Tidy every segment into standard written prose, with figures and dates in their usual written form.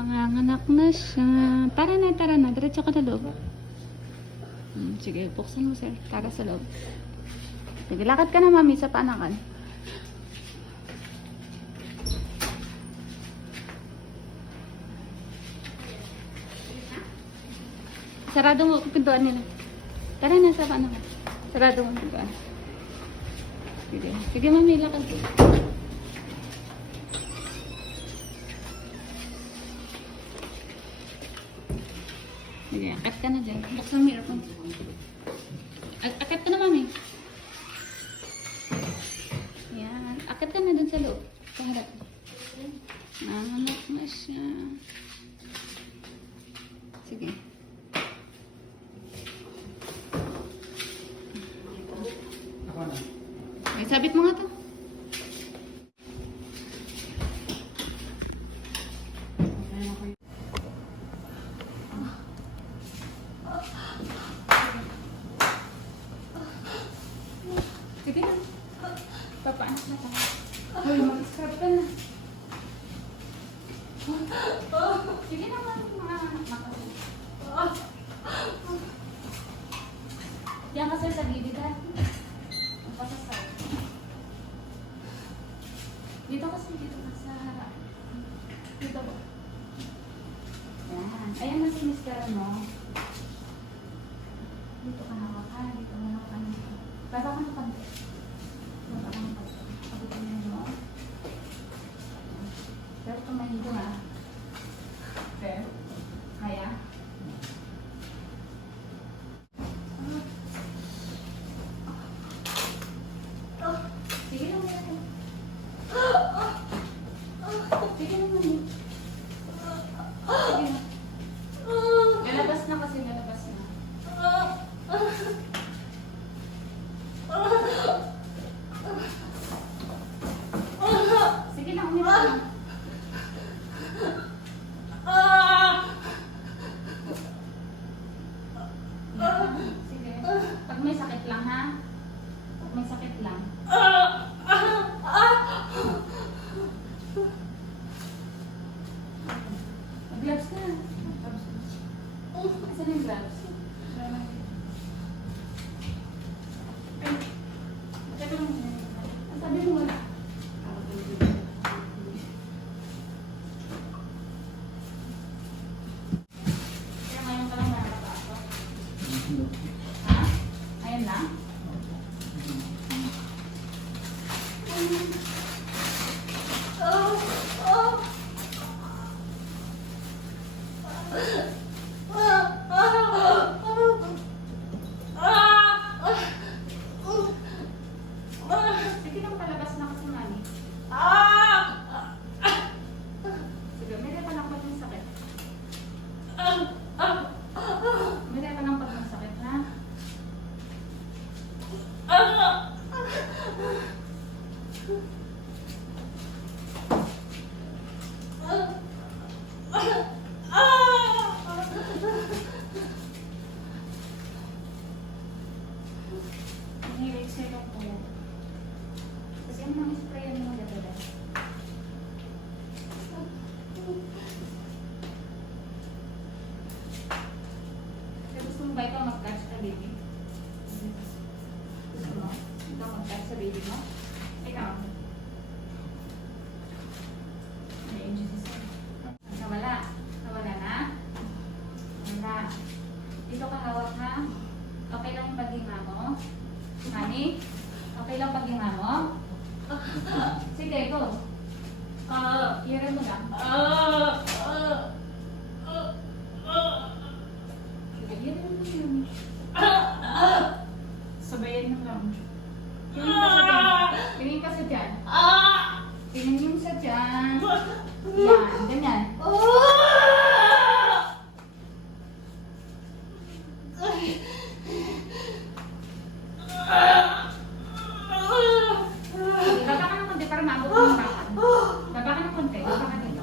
Nanganganak na siya. Tara na. Diretso ka na loob. Sige, buksan mo, sir. Tara sa loob. Sige, lakad ka na, mami, sa paanakan. Sarado mo ang pintuan nila. Tara na sa paanakan. Sarado mo ang pintuan. Sige, mami, lakad. Sige, akat ka na dyan. Buksan mo yung earphone. Akat ka na, mami. Yan. Akat ka na dun sa loob. Sa harap. Nanganak na siya. Sige. Ay, sabit mo nga to. Sige na. Papaanak na tayo. Hoy, mag-scrub ka na. Sige na, mga anak na kasi. Diyan kasi sa gilid ha. Magpasasal. Dito kasi, dito ka sa harap. Dito po. Ayan. Ayan na si Mr. mo. Dito ka hawak ha. Dito ka hawak ka. Baba ka na konti. Baba ka na konti. Pabutin mo mo. Pero tumahin ko ha. Pero, kaya? Sige lang, meron. Sige lang, mami. Sige na. Lalabas na kasi, lalabas na. Sige lang, umiwas na. Sige. Pag may sakit lang, ha? Pag may sakit lang. Gloves ka. Asan yung gloves? Sabi mo wala. Kaya ngayon ka lang nakakapasok. Ha? Ayan lang? Sige lang, palabas na kasi mami. Sige, meron ka lang pag may sakit. Meron ka lang pag may sakit, ha? Nahirate sa'yo lang po. Kasi ang mga sprayan mo gagawin. Kaya gusto mo ba ikaw mag-catch ka, baby? Gusto mo? Ikaw mag-catch sa baby mo? Ikaw? May injuries sa'yo. Nawala? Nawala na? Wala. Dito ka hawak ha? Okay lang yung paghinga mo? Honey? Okay lang paghinga mo? Sige, go. Hirin mo lang. Sige, hirin mo yun. Sabayan mo lang. Tingin ka sa dyan. Tingin ka sa dyan. Yan, ganyan. Baba ka ng konti para maabot mo yung bakal. Baba ka ng konti. Baba ka dito.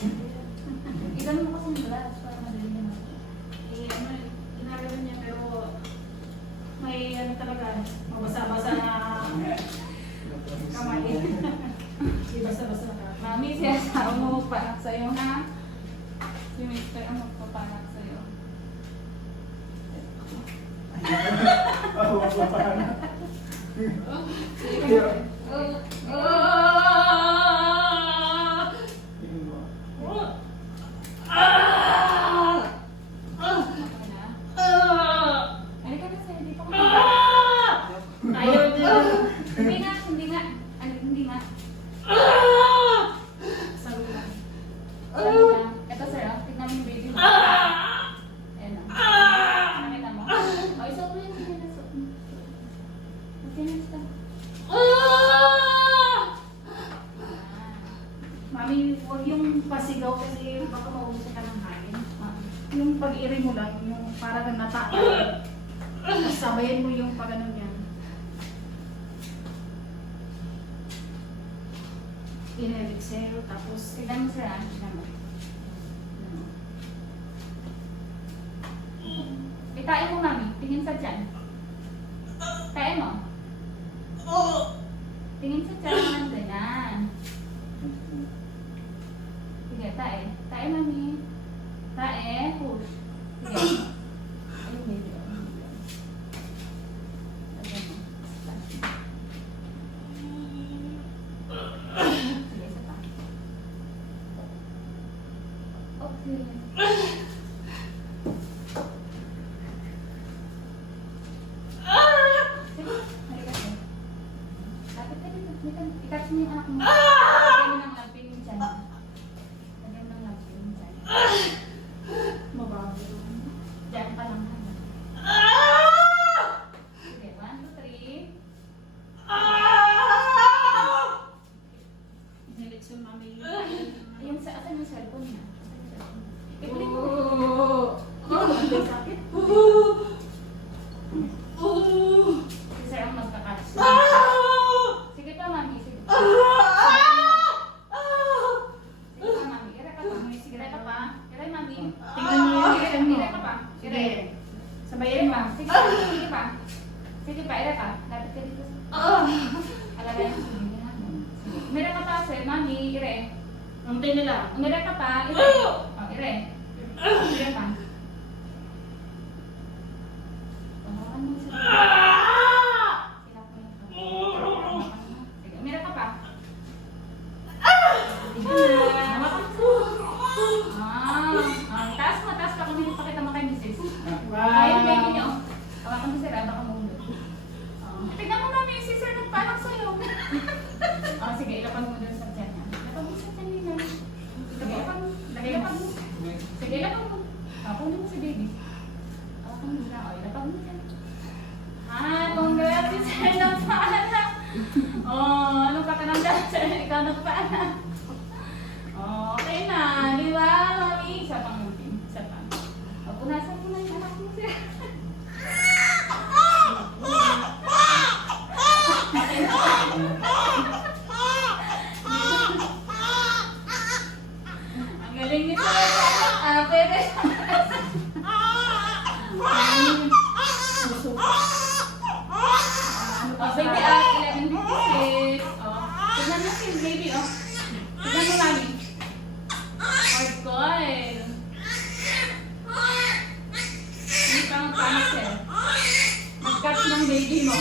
Ilan mo kasi ng glass para madali na natin. Ginagawa niya pero may ano talaga, mabasa-basa na kamay. Di basa-basa na kamay. Mami, siya sa mo panak sa'yo, ha? Si Mr. ang magpapanak sa'yo. Halika na sa'yo, dito ka. Ayaw niya. Hindi nga, hindi nga. Ano, hindi nga. Sabi lang. Sabi lang. Ito sir, tignan mo yung baby mo. Ayan o. Nakita mo? O, isuot mo yun. Sige na, isuot mo. Okay na, ito. Mami, huwag yung pasigaw kasi baka maubusan ka ng hangin. Yung pag-iri mo lang, yung para kang natakot. Tapos sabayan mo yung pag-ano niya. Inhale, tapos Tignan mo sir, ah. Tignan mo. Itain mo, mami. Tingin sa tiyan. Tain mo. Tingin sa tiyan. Ganyan. Sige, tae. Tae, mami. Tae. Push. Sige. Ayun, baby. Ayun, baby. Lagyan mo. Sige, isa pa. Okay. Sige, halika sir. Lapit ka dito. I-touch mo yung anak mo. Lagyan mo ng lampin yung tiyan. Lagyan mo ng lampin yung tiyan. mabago. Diyan pa lang. Sige, 1, 2, 3. Inhale, mami. Yung sa asan yung cellphone niya? I-play mo. Ang sakit. Si sir ang magkakatch. Sige pa, mami. Sige. Sige pa, mami. Ira ka pa. Sige, ira ka pa. Ira, mami. Tingnan mo yung reaction mo. Ira ka pa. Ira. Sige. Sige Sabayan mo. pa. Sige pa. Sige pa, ira ka. Lapit ka dito. Alala yung sige ha. Sige. Ira ka pa, sir. Mami, ira. Antay nila. Ira ka pa. Ira. Oh, ira. Ira pa. Hawakan mo siya. Silap mo yung hawakan mo. Sige, umira ka pa. Sige na. Hawakan mo. Taas mo, taas ka. Kung hindi pakita mo kay Mrs. Ayun, baby niyo. Hawakan mo sila, baka mahulog. Tignan mo mami, si sir nagpanak sa'yo. Sige, ilapag mo dun sa tiyan niya. Ilapag mo sa tiyan niya. Sige, ilapag mo. Ilapag mo. Sige, ilapag mo. Kunin mo si baby. Hawakan mo siya. Ilapag mo siya. Congrats, si sir nagpanak. Anong pakiramdam, sir? Ikaw nagpanak. Okay na, di ba, mami? Isa pang mutin. Isa pang. Punasan mo na yung anak mo siya. Ang galing ni sir. Pwede. Baby, 11:56. Tignan mo si baby, Tignan mo, mami. Hardcore. Hindi pa ang panak, sir. Nag-catch ng baby mo.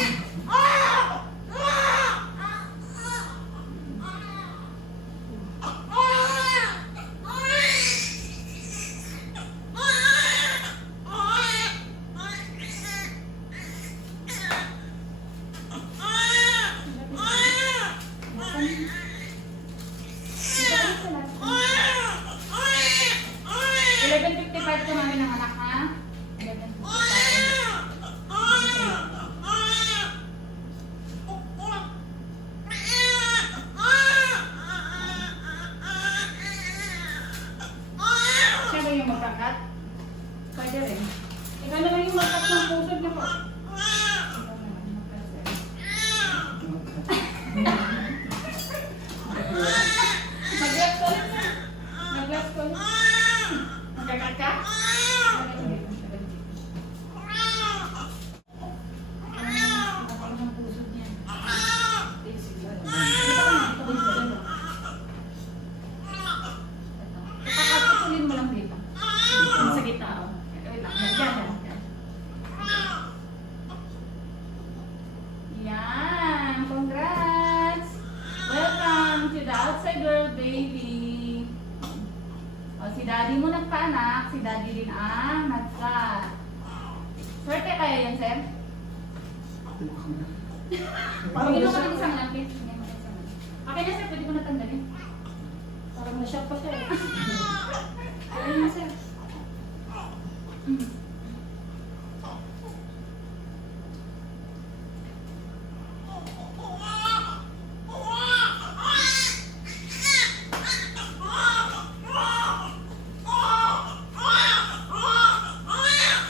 daddy mo nagpaanak, si daddy din ang nagka. Swerte kaya yan, sir? Parang Hindi mo nasa- ka isang lapis. Hindi mo isang lapis. Okay na, sir. Pwede ko natanggalin. Parang na-shock pa siya eh. Ayun na, sir.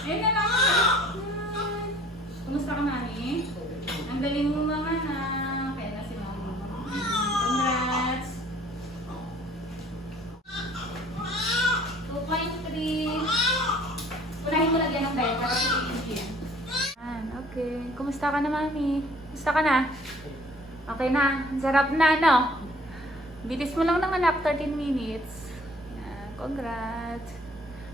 Ayun na lang. Kumusta ka, mami? Ang galing mo mga na. Kaya na si mama. Congrats. 2.3. Unahin mo lagyan ng bell para sa yan. Okay. Kumusta ka na, mami? Kumusta ka na? Okay na. Ang sarap na, no? Bilis mo lang ng anak, 13 minutes. Yan. Congrats.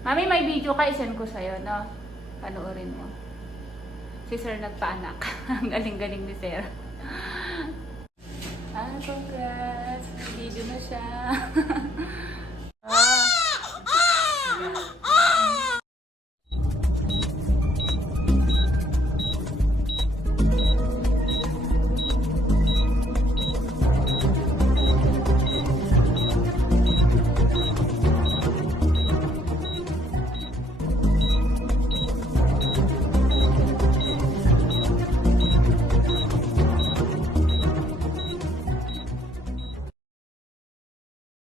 Mami, may video ka, isend ko sa'yo, no? Panoorin mo. Si Sir nagpaanak. Ang galing-galing ni Sir. Congrats. May video na siya.